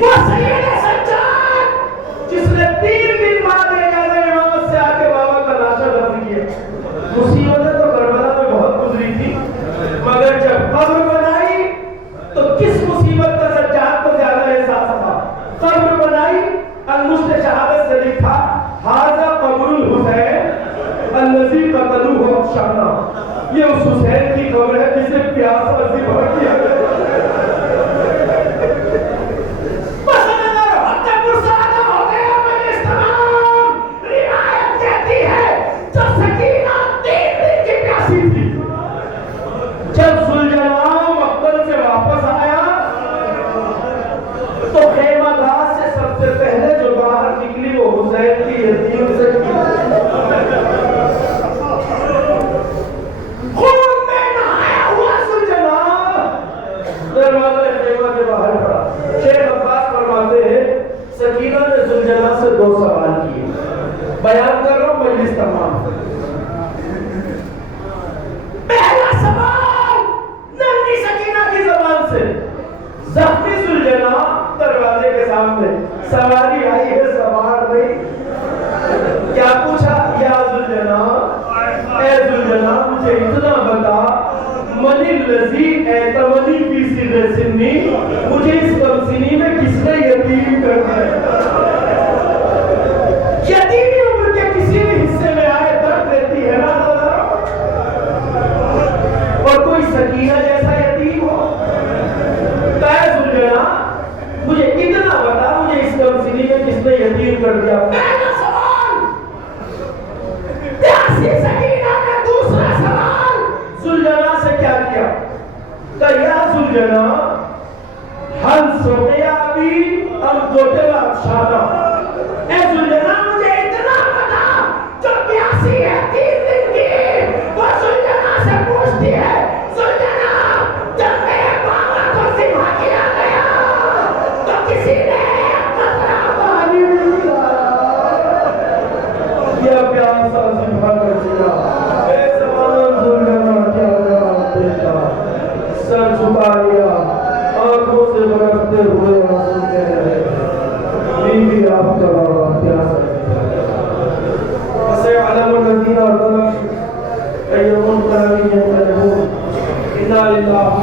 وہ سید سجاد جس نے 3 دن بعد اجازہ امامت سے آ کے بابا کا لاشا دفن کیا۔ مصیبتیں تو کربلا میں بہت گزری تھی مگر جب قبر بنائی تو کس مصیبت کا سجاد کو زیادہ احساس تھا؟ قبر بنائی، انگشت شہادت سے لکھا ھذا قبر الحسین الذی قتلوہ افشانا، یہ اس حسین کی قبر ہے جسے پیاس اور ذبح کیا گیا۔ جب ذوالجلال مقتل سے واپس آیا تو خیمہ گاہ سے سب سے پہلے جو باہر نکلی وہ حسین کی یتیم سے خون میں نہایا ہوا ذوالجلال دروازے خیمہ کے باہر کھڑا۔ شیخ عباس فرماتے ہیں سکینہ نے ذوالجلال سے 2 سوال کیے، بیان کر رہا ہوں مجلس تمام۔ پہلا سوال ننھی سکینہ کی زبان سے، زخمی ذوالجلال دروازے کے سامنے، سواری آئی ہے سوار نہیں۔ کیا پوچھا؟ یا ذوالجلال، اے ذوالجلال مجھے اتنا بتا من الذی اعتمنی فی صغر سنی، مجھے اس کم سنی میں کس نے یتیم کر دیا؟ یتیمی عمر کے کسی بھی حصے میں آئے درد دیتی ہے نا، اور کوئی سکینہ جیسا یتیم ہو؟ کہے ذوالجلال مجھے اتنا بتا مجھے اس کم سنی میں کس نے یتیم کر دیا؟ پہلا سوال پیاسی سکینہ نے دوسرا سوال ذوالجلال سے کیا کیا؟ کہ یا ذوالجلال ہل سقیا ابی ام قتل افشانا، اے ذوالجلال مجھے اتنا بتا جو پیاسی ہے 3 دن کی وہ ذوالجلال سے پوچھتی ہے ذوالجلال جب میرے بابا کو ذبح کیا گیا تو کسی نے قطرہ پانی نہیں لایا، یہ پیاسا ذبح کر دیا۔ اے زمان ذوالجلال کیا جواب دیتا؟ سر جھکا لیا، آنکھوں سے برستے ہوئے آنسو کہہ رہے بیوی آپ کا بابا پیاسا وسيعلم الذين ظلموا أي منقلب ينقلبون إنا لله